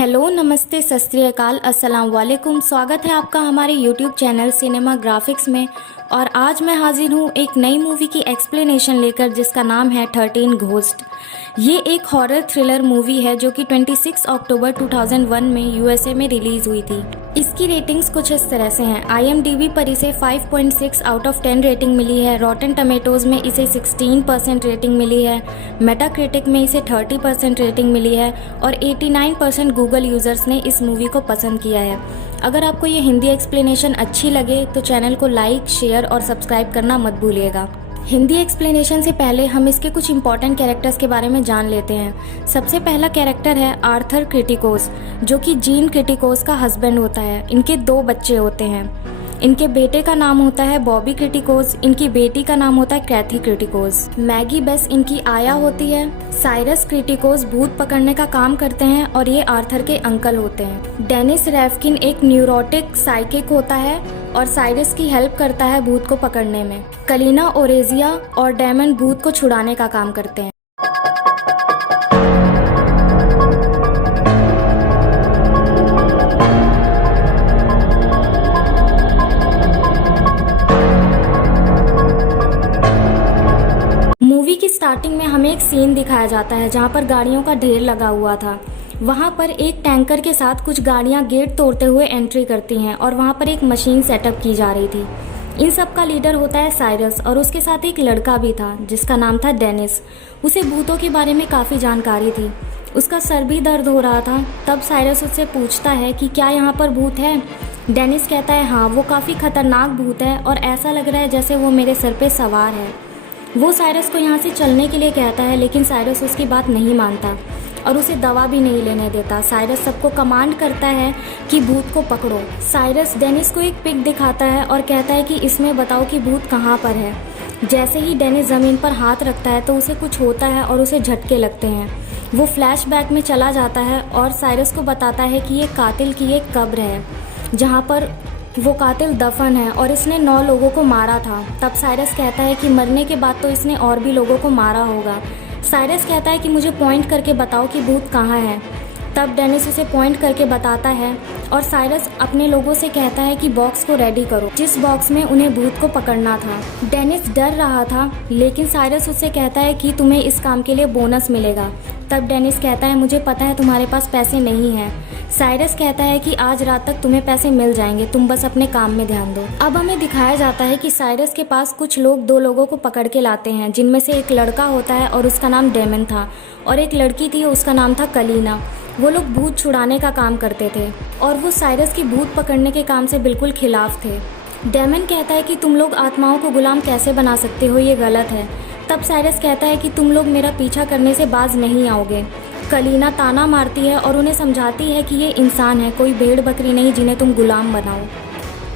Hello, नमस्ते, सत श्री अकाल, अस्सलाम वालेकुम। स्वागत है आपका हमारे यूट्यूब चैनल सिनेमा ग्राफिक्स में। और आज मैं हाजिर हूँ एक नई मूवी की एक्सप्लेनेशन लेकर जिसका नाम है 13 घोस्ट। ये एक हॉरर थ्रिलर मूवी है जो कि 26 अक्टूबर 2001 में यूएसए में रिलीज हुई थी। इसकी रेटिंग्स कुछ इस तरह से हैं। IMDb पर इसे 5.6 आउट ऑफ 10 रेटिंग मिली है। रॉटन टमेटोज में इसे 16% रेटिंग मिली है। मेटाक्रिटिक में इसे 30% रेटिंग मिली है और 89% गूगल यूजर्स ने इस मूवी को पसंद किया है। अगर आपको ये हिंदी एक्सप्लेनेशन अच्छी लगे तो चैनल को लाइक, शेयर और सब्सक्राइब करना मत भूलिएगा। हिंदी एक्सप्लेनेशन से पहले हम इसके कुछ इंपॉर्टेंट कैरेक्टर्स के बारे में जान लेते हैं। सबसे पहला कैरेक्टर है आर्थर क्रिटिकोस, जो कि जीन क्रिटिकोस का हस्बैंड होता है। इनके 2 बच्चे होते हैं। इनके बेटे का नाम होता है बॉबी क्रिटिकोस, इनकी बेटी का नाम होता है कैथी क्रिटिकोस। मैगी बेस इनकी आया होती है। साइरस क्रिटिकोस भूत पकड़ने का काम करते हैं और ये आर्थर के अंकल होते हैं। डेनिस रैफकिन एक न्यूरोटिक साइकिक होता है और साइरस की हेल्प करता है भूत को पकड़ने में। कलीना ओरेजिया और डेमन भूत को छुड़ाने का काम करते हैं। मूवी की स्टार्टिंग में हमें एक सीन दिखाया जाता है जहाँ पर गाड़ियों का ढेर लगा हुआ था। वहाँ पर एक टैंकर के साथ कुछ गाड़ियाँ गेट तोड़ते हुए एंट्री करती हैं और वहाँ पर एक मशीन सेटअप की जा रही थी। इन सब का लीडर होता है साइरस और उसके साथ एक लड़का भी था जिसका नाम था डेनिस। उसे भूतों के बारे में काफ़ी जानकारी थी। उसका सर भी दर्द हो रहा था। तब साइरस उससे पूछता है कि क्या यहाँ पर भूत है। डेनिस कहता है हाँ, वो काफ़ी खतरनाक भूत है और ऐसा लग रहा है जैसे वो मेरे सर पे सवार है। वो साइरस को यहाँ से चलने के लिए कहता है, लेकिन साइरस उसकी बात नहीं मानता और उसे दवा भी नहीं लेने देता। साइरस सबको कमांड करता है कि भूत को पकड़ो। साइरस डेनिस को एक पिक दिखाता है और कहता है कि इसमें बताओ कि भूत कहाँ पर है। जैसे ही डेनिस ज़मीन पर हाथ रखता है तो उसे कुछ होता है और उसे झटके लगते हैं। वो फ्लैशबैक में चला जाता है और साइरस को बताता है कि ये कातिल की एक कब्र है जहाँ पर वो कातिल दफन है और इसने 9 लोगों को मारा था। तब साइरस कहता है कि मरने के बाद तो इसने और भी लोगों को मारा होगा। साइरस कहता है कि मुझे पॉइंट करके बताओ कि भूत कहाँ है। तब डेनिस उसे पॉइंट करके बताता है और साइरस अपने लोगों से कहता है कि बॉक्स को रेडी करो, जिस बॉक्स में उन्हें भूत को पकड़ना था। डेनिस डर रहा था, लेकिन साइरस उससे कहता है कि तुम्हें इस काम के लिए बोनस मिलेगा। तब डेनिस कहता है मुझे पता है तुम्हारे पास पैसे नहीं हैं। साइरस कहता है कि आज रात तक तुम्हें पैसे मिल जाएंगे, तुम बस अपने काम में ध्यान दो। अब हमें दिखाया जाता है कि साइरस के पास कुछ लोग 2 लोगों को पकड़ के लाते हैं, जिनमें से एक लड़का होता है और उसका नाम डेमन था और एक लड़की थी, उसका नाम था कलीना। वो लोग भूत छुड़ाने का काम करते थे और वो साइरस की भूत पकड़ने के काम से बिल्कुल खिलाफ थे। डेमन कहता है कि तुम लोग आत्माओं को गुलाम कैसे बना सकते हो, ये गलत है। तब साइरस कहता है कि तुम लोग मेरा पीछा करने से बाज नहीं आओगे। कलीना ताना मारती है और उन्हें समझाती है कि ये इंसान है, कोई भेड़ बकरी नहीं जिन्हें तुम गुलाम बनाओ।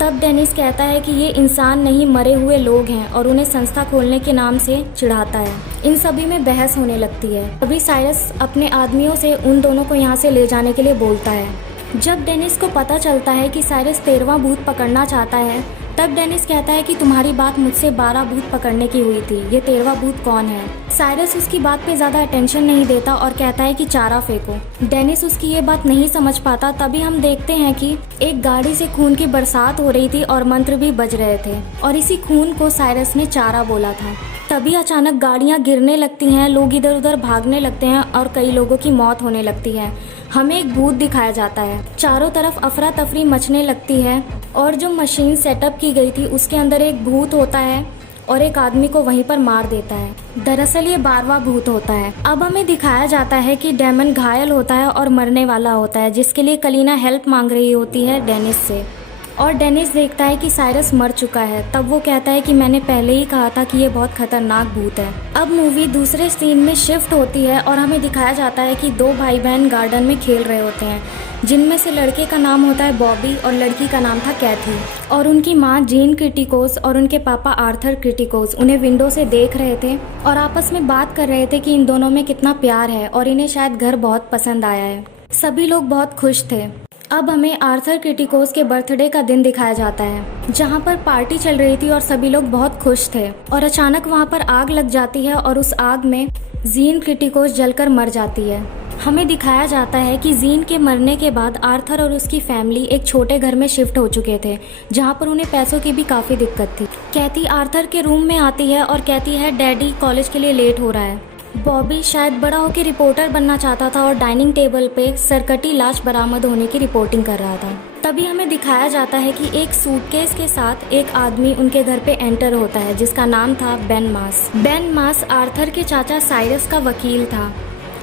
तब डेनिस कहता है कि ये इंसान नहीं, मरे हुए लोग हैं और उन्हें संस्था खोलने के नाम से चिढ़ाता है। इन सभी में बहस होने लगती है। तभी साइरस अपने आदमियों से उन दोनों को यहाँ से ले जाने के लिए बोलता है। जब डेनिस को पता चलता है कि साइरस 13वां भूत पकड़ना चाहता है, तब डेनिस कहता है कि तुम्हारी बात मुझसे 12 भूत पकड़ने की हुई थी, ये 13वां भूत कौन है। साइरस उसकी बात पे ज्यादा अटेंशन नहीं देता और कहता है कि चारा फेंको। डेनिस उसकी ये बात नहीं समझ पाता। तभी हम देखते हैं कि एक गाड़ी से खून की बरसात हो रही थी और मंत्र भी बज रहे थे और इसी खून को साइरस ने चारा बोला था। तभी अचानक गाड़ियां गिरने लगती हैं, लोग इधर उधर भागने लगते हैं और कई लोगों की मौत होने लगती है। हमें एक भूत दिखाया जाता है। चारों तरफ अफरा तफरी मचने लगती है और जो मशीन सेटअप की गई थी उसके अंदर एक भूत होता है और एक आदमी को वहीं पर मार देता है। दरअसल ये 12वां भूत होता है। अब हमें दिखाया जाता है कि डेमन घायल होता है और मरने वाला होता है, जिसके लिए कलीना हेल्प मांग रही होती है डेनिस से। और डेनिस देखता है कि साइरस मर चुका है। तब वो कहता है कि मैंने पहले ही कहा था कि ये बहुत खतरनाक भूत है। अब मूवी दूसरे सीन में शिफ्ट होती है और हमें दिखाया जाता है कि 2 भाई बहन गार्डन में खेल रहे होते हैं, जिनमें से लड़के का नाम होता है बॉबी और लड़की का नाम था कैथी। और उनकी माँ जीन क्रिटिकोस और उनके पापा आर्थर क्रिटिकोस उन्हें विंडो से देख रहे थे और आपस में बात कर रहे थे कि इन दोनों में कितना प्यार है और इन्हें शायद घर बहुत पसंद आया है। सभी लोग बहुत खुश थे। अब हमें आर्थर क्रिटिकोस के बर्थडे का दिन दिखाया जाता है, जहां पर पार्टी चल रही थी और सभी लोग बहुत खुश थे। और अचानक वहां पर आग लग जाती है और उस आग में जीन क्रिटिकोस जलकर मर जाती है। हमें दिखाया जाता है कि जीन के मरने के बाद आर्थर और उसकी फैमिली एक छोटे घर में शिफ्ट हो चुके थे, जहाँ पर उन्हें पैसों की भी काफ़ी दिक्कत थी। कैथी आर्थर के रूम में आती है और कहती है डैडी कॉलेज के लिए लेट हो रहा है। बॉबी शायद बड़ा होकर रिपोर्टर बनना चाहता था और डाइनिंग टेबल पे सरकटी लाश बरामद होने की रिपोर्टिंग कर रहा था। तभी हमें दिखाया जाता है कि एक सूटकेस के साथ एक आदमी उनके घर पे एंटर होता है, जिसका नाम था बेन मास। बेन मास आर्थर के चाचा साइरस का वकील था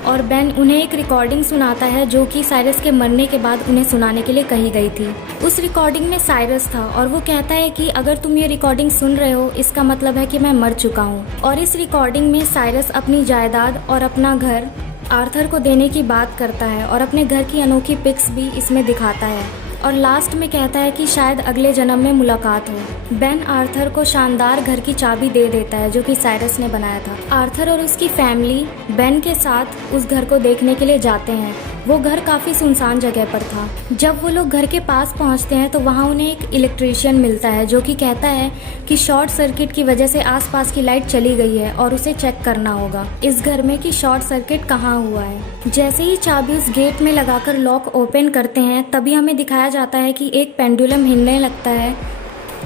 और बेन उन्हें एक रिकॉर्डिंग सुनाता है जो कि साइरस के मरने के बाद उन्हें सुनाने के लिए कही गई थी। उस रिकॉर्डिंग में साइरस था और वो कहता है कि अगर तुम ये रिकॉर्डिंग सुन रहे हो इसका मतलब है कि मैं मर चुका हूँ। और इस रिकॉर्डिंग में साइरस अपनी जायदाद और अपना घर आर्थर को देने की बात करता है और अपने घर की अनोखी पिक्स भी इसमें दिखाता है और लास्ट में कहता है कि शायद अगले जन्म में मुलाकात हो। बेन आर्थर को शानदार घर की चाबी दे देता है जो कि साइरस ने बनाया था। आर्थर और उसकी फैमिली बेन के साथ उस घर को देखने के लिए जाते हैं। वो घर काफ़ी सुनसान जगह पर था। जब वो लोग घर के पास पहुंचते हैं तो वहां उन्हें एक इलेक्ट्रीशियन मिलता है जो कि कहता है कि शॉर्ट सर्किट की वजह से आसपास की लाइट चली गई है और उसे चेक करना होगा इस घर में कि शॉर्ट सर्किट कहाँ हुआ है। जैसे ही चाबी उस गेट में लगाकर लॉक ओपन करते हैं तभी हमें दिखाया जाता है कि एक पेंडुलम हिलने लगता है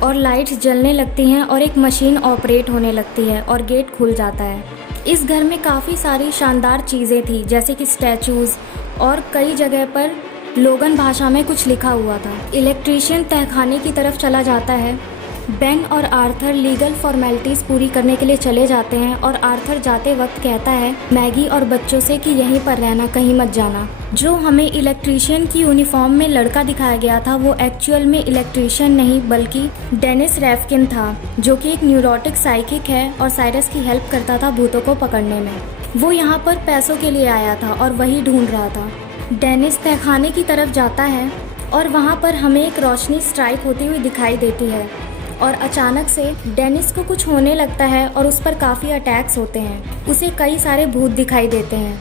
और लाइट्स जलने लगती हैं और एक मशीन ऑपरेट होने लगती है और गेट खुल जाता है। इस घर में काफ़ी सारी शानदार चीज़ें थी जैसे कि स्टैचूज़ और कई जगह पर लोगन भाषा में कुछ लिखा हुआ था। इलेक्ट्रीशियन तहखाने की तरफ चला जाता है। बेन और आर्थर लीगल फॉर्मेलिटीज़ पूरी करने के लिए चले जाते हैं और आर्थर जाते वक्त कहता है मैगी और बच्चों से कि यहीं पर रहना, कहीं मत जाना। जो हमें इलेक्ट्रीशियन की यूनिफॉर्म में लड़का दिखाया गया था वो एक्चुअल में इलेक्ट्रीशियन नहीं बल्कि डेनिस रैफकिन था, जो कि एक न्यूरोटिक साइकिक है और साइरस की हेल्प करता था भूतों को पकड़ने में। वो यहाँ पर पैसों के लिए आया था और वही ढूंढ रहा था। डेनिस तहखाने की तरफ जाता है और वहाँ पर हमें एक रोशनी स्ट्राइक होती हुई दिखाई देती है और अचानक से डेनिस को कुछ होने लगता है और उस पर काफ़ी अटैक्स होते हैं। उसे कई सारे भूत दिखाई देते हैं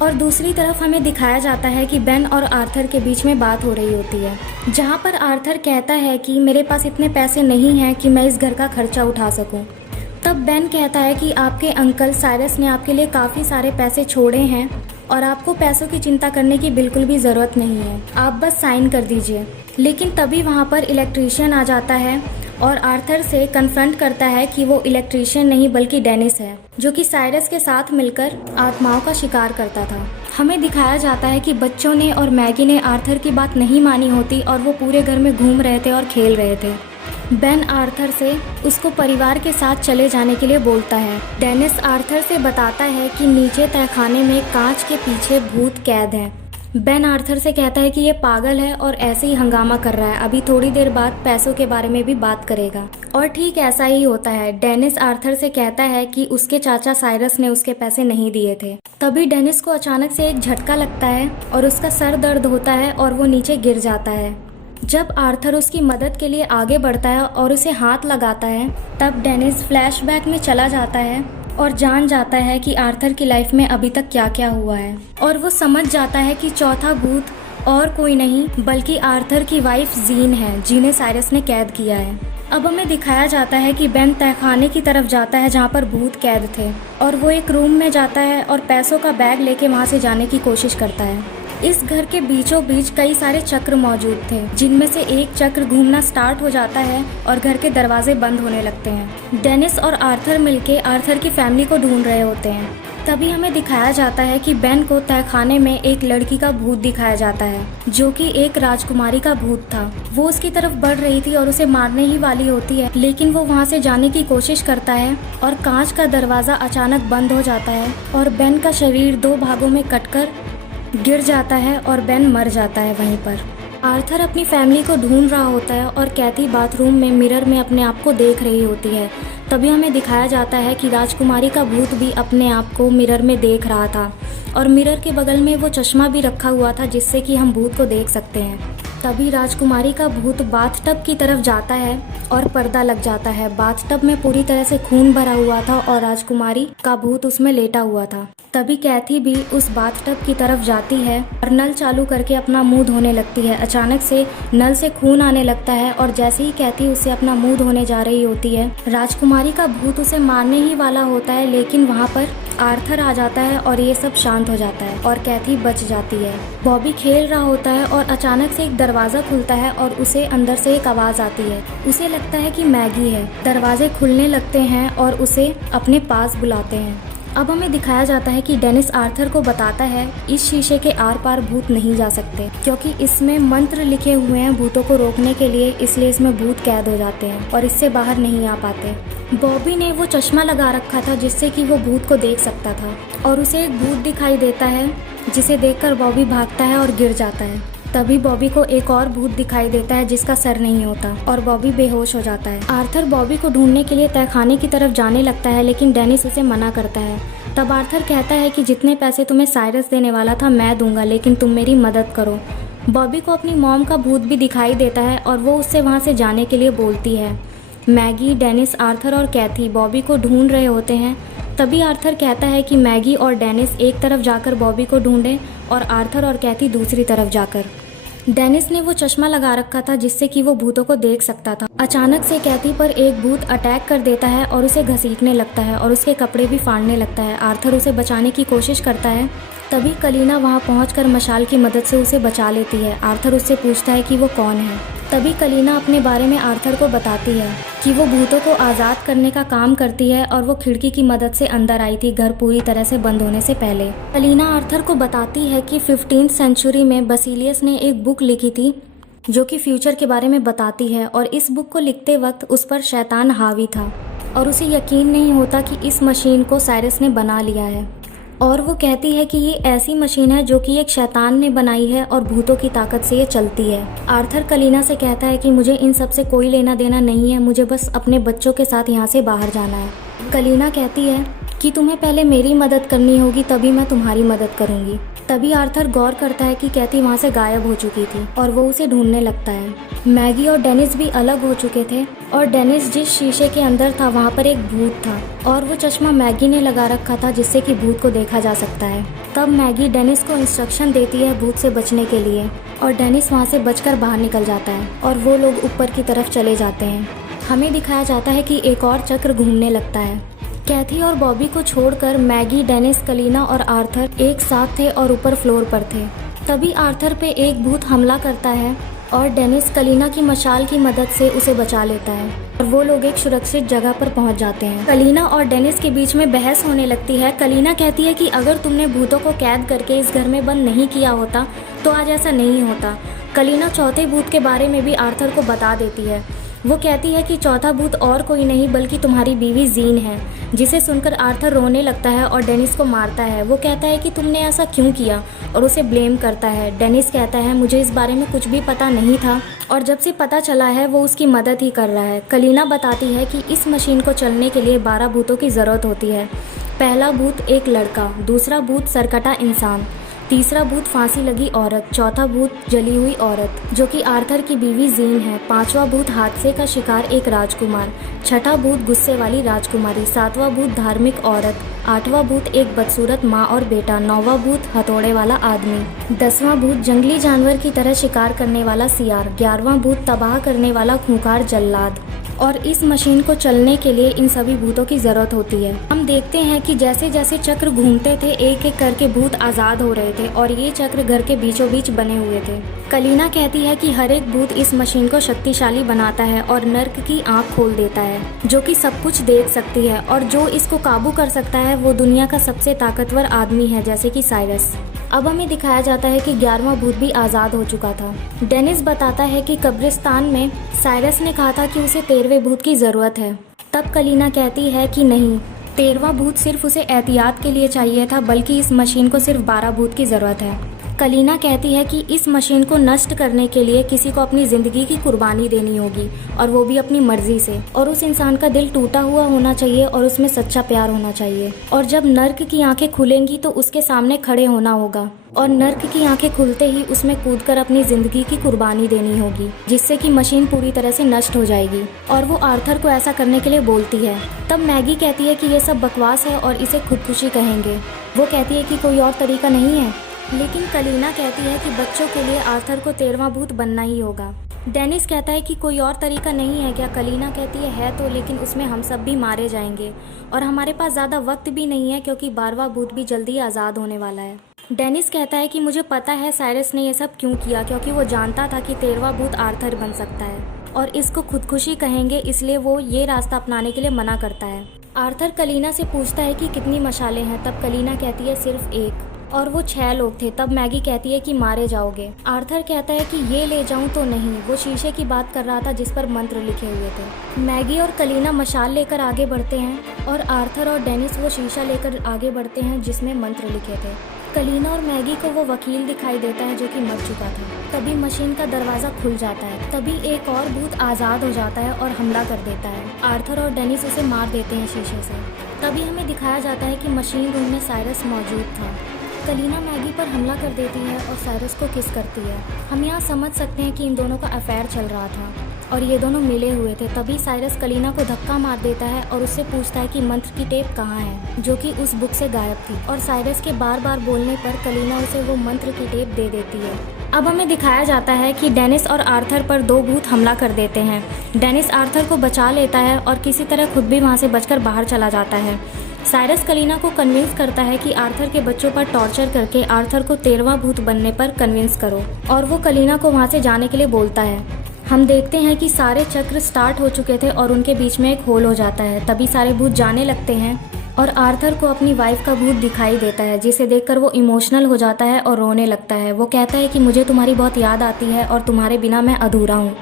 और दूसरी तरफ हमें दिखाया जाता है कि बेन और आर्थर के बीच में बात हो रही होती है, जहाँ पर आर्थर कहता है कि मेरे पास इतने पैसे नहीं हैं कि मैं इस घर का खर्चा उठा सकूं। तब बेन कहता है कि आपके अंकल साइरस ने आपके लिए काफ़ी सारे पैसे छोड़े हैं और आपको पैसों की चिंता करने की बिल्कुल भी ज़रूरत नहीं है, आप बस साइन कर दीजिए। लेकिन तभी वहाँ पर इलेक्ट्रीशियन आ जाता है और आर्थर से कन्फ्रंट करता है कि वो इलेक्ट्रीशियन नहीं बल्कि डेनिस है, जो कि साइरस के साथ मिलकर आत्माओं का शिकार करता था। हमें दिखाया जाता है कि बच्चों ने और मैगी ने आर्थर की बात नहीं मानी होती और वो पूरे घर में घूम रहे थे और खेल रहे थे। बेन आर्थर से उसको परिवार के साथ चले जाने के लिए बोलता है। डेनिस आर्थर से बताता है कि नीचे तहखाने में कांच के पीछे भूत कैद हैं। बेन आर्थर से कहता है कि ये पागल है और ऐसे ही हंगामा कर रहा है, अभी थोड़ी देर बाद पैसों के बारे में भी बात करेगा। और ठीक ऐसा ही होता है। डेनिस आर्थर से कहता है कि उसके चाचा साइरस ने उसके पैसे नहीं दिए थे। तभी डेनिस को अचानक से एक झटका लगता है और उसका सर दर्द होता है और वो नीचे गिर जाता है। जब आर्थर उसकी मदद के लिए आगे बढ़ता है और उसे हाथ लगाता है तब डेनिस फ्लैशबैक में चला जाता है और जान जाता है कि आर्थर की लाइफ में अभी तक क्या क्या हुआ है और वो समझ जाता है कि चौथा भूत और कोई नहीं बल्कि आर्थर की वाइफ जीन है, जिन्हें साइरस ने कैद किया है। अब हमें दिखाया जाता है कि बेन तहखाने की तरफ जाता है जहाँ पर भूत कैद थे और वो एक रूम में जाता है और पैसों का बैग लेके वहाँ से जाने की कोशिश करता है। इस घर के बीचों बीच कई सारे चक्र मौजूद थे, जिनमें से एक चक्र घूमना स्टार्ट हो जाता है और घर के दरवाजे बंद होने लगते हैं। डेनिस और आर्थर मिलके आर्थर की फैमिली को ढूंढ रहे होते हैं। तभी हमें दिखाया जाता है कि बेन को तहखाने में एक लड़की का भूत दिखाया जाता है, जो कि एक राजकुमारी का भूत था। वो उसकी तरफ बढ़ रही थी और उसे मारने ही वाली होती है, लेकिन वो वहाँ से जाने की कोशिश करता है और कांच का दरवाजा अचानक बंद हो जाता है और बेन का शरीर 2 भागों में कटकर गिर जाता है और बेन मर जाता है वहीं पर। आर्थर अपनी फैमिली को ढूंढ रहा होता है और कैथी बाथरूम में मिरर में अपने आप को देख रही होती है। तभी हमें दिखाया जाता है कि राजकुमारी का भूत भी अपने आप को मिरर में देख रहा था और मिरर के बगल में वो चश्मा भी रखा हुआ था जिससे कि हम भूत को देख सकते हैं। तभी राजकुमारी का भूत बाथटब की तरफ जाता है और पर्दा लग जाता है। बाथटब में पूरी तरह से खून भरा हुआ था और राजकुमारी का भूत उसमें लेटा हुआ था। तभी कैथी भी उस बाथटब की तरफ जाती है और नल चालू करके अपना मुंह धोने लगती है। अचानक से नल से खून आने लगता है और जैसे ही कैथी उससे अपना मुंह धोने जा रही होती है, राजकुमारी का भूत उसे मारने ही वाला होता है, लेकिन वहाँ पर आर्थर आ जाता है और ये सब शांत हो जाता है और कैथी बच जाती है। बॉबी खेल रहा होता है और अचानक से एक दरवाज़ा खुलता है और उसे अंदर से एक आवाज़ आती है। उसे लगता है कि मैगी है। दरवाजे खुलने लगते हैं और उसे अपने पास बुलाते हैं। अब हमें दिखाया जाता है कि डेनिस आर्थर को बताता है इस शीशे के आर पार भूत नहीं जा सकते, क्योंकि इसमें मंत्र लिखे हुए हैं भूतों को रोकने के लिए, इसलिए इसमें भूत कैद हो जाते हैं और इससे बाहर नहीं आ पाते। बॉबी ने वो चश्मा लगा रखा था जिससे कि वो भूत को देख सकता था और उसे एक भूत दिखाई देता है, जिसे देखकर बॉबी भागता है और गिर जाता है। तभी बॉबी को एक और भूत दिखाई देता है जिसका सर नहीं होता और बॉबी बेहोश हो जाता है। आर्थर बॉबी को ढूंढने के लिए तहखाने की तरफ जाने लगता है, लेकिन डेनिस उसे मना करता है। तब आर्थर कहता है कि जितने पैसे तुम्हें साइरस देने वाला था मैं दूंगा, लेकिन तुम मेरी मदद करो। बॉबी को अपनी मॉम का भूत भी दिखाई देता है और वो उससे वहाँ से जाने के लिए बोलती है। मैगी, डेनिस, आर्थर और कैथी बॉबी को ढूंढ रहे होते हैं। तभी आर्थर कहता है कि मैगी और डेनिस एक तरफ जाकर बॉबी को ढूंढें और आर्थर और कैथी दूसरी तरफ जाकर। डेनिस ने वो चश्मा लगा रखा था जिससे कि वो भूतों को देख सकता था। अचानक से कैथी पर एक भूत अटैक कर देता है और उसे घसीटने लगता है और उसके कपड़े भी फाड़ने लगता है। आर्थर उसे बचाने की कोशिश करता है। तभी कलीना वहाँ पहुंचकर मशाल की मदद से उसे बचा लेती है। आर्थर उससे पूछता है कि वो कौन है। तभी कलीना अपने बारे में आर्थर को बताती है कि वो भूतों को आज़ाद करने का काम करती है और वो खिड़की की मदद से अंदर आई थी घर पूरी तरह से बंद होने से पहले। कलीना आर्थर को बताती है कि 15th सेंचुरी में बसीलियस ने एक बुक लिखी थी जो कि फ्यूचर के बारे में बताती है और इस बुक को लिखते वक्त उस पर शैतान हावी था और उसे यकीन नहीं होता कि इस मशीन को साइरस ने बना लिया है। और वो कहती है कि ये ऐसी मशीन है जो कि एक शैतान ने बनाई है और भूतों की ताकत से ये चलती है। आर्थर कलीना से कहता है कि मुझे इन सब से कोई लेना देना नहीं है, मुझे बस अपने बच्चों के साथ यहाँ से बाहर जाना है। कलीना कहती है कि तुम्हें पहले मेरी मदद करनी होगी, तभी मैं तुम्हारी मदद करूँगी। तभी आर्थर गौर करता है कि कैथी वहाँ से गायब हो चुकी थी और वो उसे ढूंढने लगता है। मैगी और डेनिस भी अलग हो चुके थे और डेनिस जिस शीशे के अंदर था वहाँ पर एक भूत था और वो चश्मा मैगी ने लगा रखा था जिससे कि भूत को देखा जा सकता है। तब मैगी डेनिस को इंस्ट्रक्शन देती है भूत से बचने के लिए और डेनिस वहाँ से बचकर बाहर निकल जाता है और वो लोग ऊपर की तरफ चले जाते हैं। हमें दिखाया जाता है कि एक और चक्र घूमने लगता है। कैथी और बॉबी को छोड़कर मैगी, डेनिस, कलीना और आर्थर एक साथ थे और ऊपर फ्लोर पर थे। तभी आर्थर पे एक भूत हमला करता है और डेनिस कलीना की मशाल की मदद से उसे बचा लेता है और वो लोग एक सुरक्षित जगह पर पहुंच जाते हैं। कलीना और डेनिस के बीच में बहस होने लगती है। कलीना कहती है कि अगर तुमने भूतों को कैद करके इस घर में बंद नहीं किया होता तो आज ऐसा नहीं होता। कलीना चौथे भूत के बारे में भी आर्थर को बता देती है। वो कहती है कि चौथा भूत और कोई नहीं बल्कि तुम्हारी बीवी जीन है, जिसे सुनकर आर्थर रोने लगता है और डेनिस को मारता है। वो कहता है कि तुमने ऐसा क्यों किया और उसे ब्लेम करता है। डेनिस कहता है मुझे इस बारे में कुछ भी पता नहीं था और जब से पता चला है वो उसकी मदद ही कर रहा है। कलीना बताती है कि इस मशीन को चलने के लिए 12 भूतों की ज़रूरत होती है। पहला भूत एक लड़का, दूसरा भूत सरकटा इंसान, तीसरा भूत फांसी लगी औरत, चौथा भूत जली हुई औरत जो कि आर्थर की बीवी जीन है, पांचवा भूत हादसे का शिकार एक राजकुमार, छठा भूत गुस्से वाली राजकुमारी, सातवां भूत धार्मिक औरत, आठवां भूत एक बदसूरत माँ और बेटा, नौवां भूत हथौड़े वाला आदमी, 10वां भूत जंगली जानवर की तरह शिकार करने वाला सियार, 11वां भूत तबाह करने वाला खूंखार जल्लाद। और इस मशीन को चलने के लिए इन सभी भूतों की जरूरत होती है। हम देखते हैं कि जैसे जैसे चक्र घूमते थे एक एक करके भूत आज़ाद हो रहे थे और ये चक्र घर के बीचों बीच बने हुए थे। कलीना कहती है कि हर एक भूत इस मशीन को शक्तिशाली बनाता है और नर्क की आंख खोल देता है, जो कि सब कुछ देख सकती है, और जो इसको काबू कर सकता है वो दुनिया का सबसे ताकतवर आदमी है, जैसे कि साइरस। अब हमें दिखाया जाता है कि 11वां भूत भी आज़ाद हो चुका था। डेनिस बताता है कि कब्रिस्तान में साइरस ने कहा था कि उसे 13वें भूत की ज़रूरत है। तब कलीना कहती है कि नहीं, 13वां भूत सिर्फ उसे एहतियात के लिए चाहिए था, बल्कि इस मशीन को सिर्फ 12 भूत की ज़रूरत है। कलीना कहती है कि इस मशीन को नष्ट करने के लिए किसी को अपनी ज़िंदगी की कुर्बानी देनी होगी, और वो भी अपनी मर्जी से, और उस इंसान का दिल टूटा हुआ होना चाहिए और उसमें सच्चा प्यार होना चाहिए। और जब नर्क की आंखें खुलेंगी तो उसके सामने खड़े होना होगा, और नर्क की आंखें खुलते ही उसमें कूदकर अपनी ज़िंदगी की कुर्बानी देनी होगी, जिससे कि मशीन पूरी तरह से नष्ट हो जाएगी। और वो आर्थर को ऐसा करने के लिए बोलती है। तब मैगी कहती है कि ये सब बकवास है और इसे खुदकुशी कहेंगे। वो कहती है कि कोई और तरीका नहीं है, लेकिन कलीना कहती है कि बच्चों के लिए आर्थर को 13वां भूत बनना ही होगा। डेनिस कहता है कि कोई और तरीका नहीं है क्या? कलीना कहती है तो, लेकिन उसमें हम सब भी मारे जाएंगे और हमारे पास ज़्यादा वक्त भी नहीं है क्योंकि 12वां भूत भी जल्दी आज़ाद होने वाला है। डेनिस कहता है कि मुझे पता है साइरस ने यह सब क्यों किया, क्योंकि वो जानता था कि 13वां भूत आर्थर बन सकता है और इसको खुदकुशी कहेंगे, इसलिए वो ये रास्ता अपनाने के लिए मना करता है। आर्थर कलीना से पूछता है कि कितनी मशालें हैं, तब कलीना कहती है सिर्फ एक, और वो 6 लोग थे। तब मैगी कहती है कि मारे जाओगे। आर्थर कहता है कि ये ले जाऊं तो नहीं, वो शीशे की बात कर रहा था जिस पर मंत्र लिखे हुए थे। मैगी और कलीना मशाल लेकर आगे बढ़ते हैं और आर्थर और डेनिस वो शीशा लेकर आगे बढ़ते हैं जिसमें मंत्र लिखे थे। कलीना और मैगी को वो वकील दिखाई देता है जो कि मर चुका था। तभी मशीन का दरवाज़ा खुल जाता है। तभी एक और भूत आज़ाद हो जाता है और हमला कर देता है। आर्थर और डेनिस उसे मार देते हैं शीशे से। तभी हमें दिखाया जाता है कि मशीन रूम में साइरस मौजूद था। कलीना मैगी पर हमला कर देती है और साइरस को किस करती है। हम यहाँ समझ सकते हैं कि इन दोनों का अफेयर चल रहा था और ये दोनों मिले हुए थे। तभी साइरस कलीना को धक्का मार देता है और उससे पूछता है कि मंत्र की टेप कहाँ है, जो कि उस बुक से गायब थी। और साइरस के बार बार बोलने पर कलीना उसे वो मंत्र की टेप दे देती है। अब हमें दिखाया जाता है कि डेनिस और आर्थर पर 2 भूत हमला कर देते हैं। डेनिस आर्थर को बचा लेता है और किसी तरह खुद भी वहाँ से बचकर बाहर चला जाता है। साइरस कलीना को कन्विंस करता है कि आर्थर के बच्चों पर टॉर्चर करके आर्थर को 13वां भूत बनने पर कन्विंस करो, और वो कलीना को वहाँ से जाने के लिए बोलता है। हम देखते हैं कि सारे चक्र स्टार्ट हो चुके थे और उनके बीच में एक होल हो जाता है। तभी सारे भूत जाने लगते हैं और आर्थर को अपनी वाइफ का भूत दिखाई देता है, जिसे देखकर वो इमोशनल हो जाता है और रोने लगता है। वो कहता है कि मुझे तुम्हारी बहुत याद आती है और तुम्हारे बिना मैं अधूरा हूँ।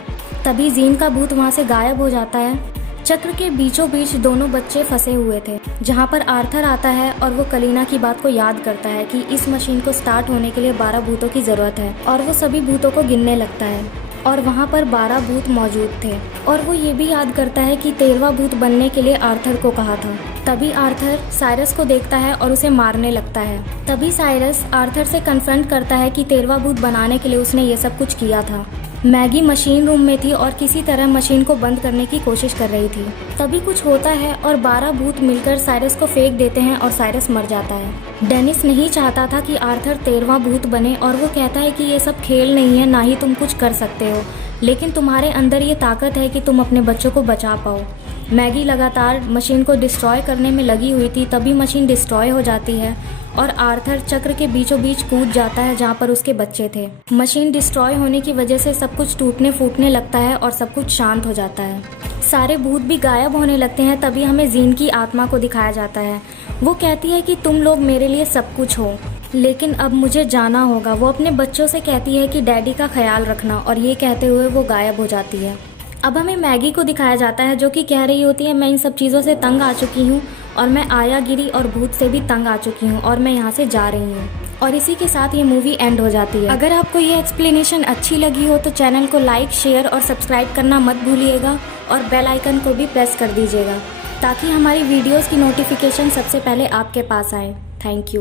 तभी जीन का भूत वहाँ से गायब हो जाता है। चक्र के बीचों बीच दोनों बच्चे फंसे हुए थे, जहाँ पर आर्थर आता है और वो कलीना की बात को याद करता है कि इस मशीन को स्टार्ट होने के लिए 12 भूतों की ज़रूरत है, और वो सभी भूतों को गिनने लगता है और वहाँ पर 12 भूत मौजूद थे। और वो ये भी याद करता है कि 13वां भूत बनने के लिए आर्थर को कहा था। तभी आर्थर साइरस को देखता है और उसे मारने लगता है। तभी साइरस आर्थर से कन्फ्रंट करता है कि 13वां भूत बनाने के लिए उसने ये सब कुछ किया था। मैगी मशीन रूम में थी और किसी तरह मशीन को बंद करने की कोशिश कर रही थी। तभी कुछ होता है और 12 भूत मिलकर साइरस को फेंक देते हैं और साइरस मर जाता है। डेनिस नहीं चाहता था कि आर्थर 13वां भूत बने और वो कहता है कि ये सब खेल नहीं है, ना ही तुम कुछ कर सकते हो, लेकिन तुम्हारे अंदर ये ताकत है कि तुम अपने बच्चों को बचा पाओ। मैगी लगातार मशीन को डिस्ट्रॉय करने में लगी हुई थी। तभी मशीन डिस्ट्रॉय हो जाती है और आर्थर चक्र के बीचों बीच कूद जाता है जहाँ पर उसके बच्चे थे। मशीन डिस्ट्रॉय होने की वजह से सब कुछ टूटने फूटने लगता है और सब कुछ शांत हो जाता है। सारे भूत भी गायब होने लगते हैं। तभी हमें जीन की आत्मा को दिखाया जाता है। वो कहती है कि तुम लोग मेरे लिए सब कुछ हो, लेकिन अब मुझे जाना होगा। वो अपने बच्चों से कहती है कि डैडी का ख्याल रखना, और ये कहते हुए वो गायब हो जाती है। अब हमें मैगी को दिखाया जाता है जो कि कह रही होती है, मैं इन सब चीज़ों से तंग आ चुकी हूँ और मैं आयागिरी और भूत से भी तंग आ चुकी हूँ और मैं यहाँ से जा रही हूँ। और इसी के साथ ये मूवी एंड हो जाती है। अगर आपको ये एक्सप्लेनेशन अच्छी लगी हो तो चैनल को लाइक, शेयर और सब्सक्राइब करना मत भूलिएगा और बेल आइकन को भी प्रेस कर दीजिएगा ताकि हमारी वीडियोज़ की नोटिफिकेशन सबसे पहले आपके पास आए। Thank you.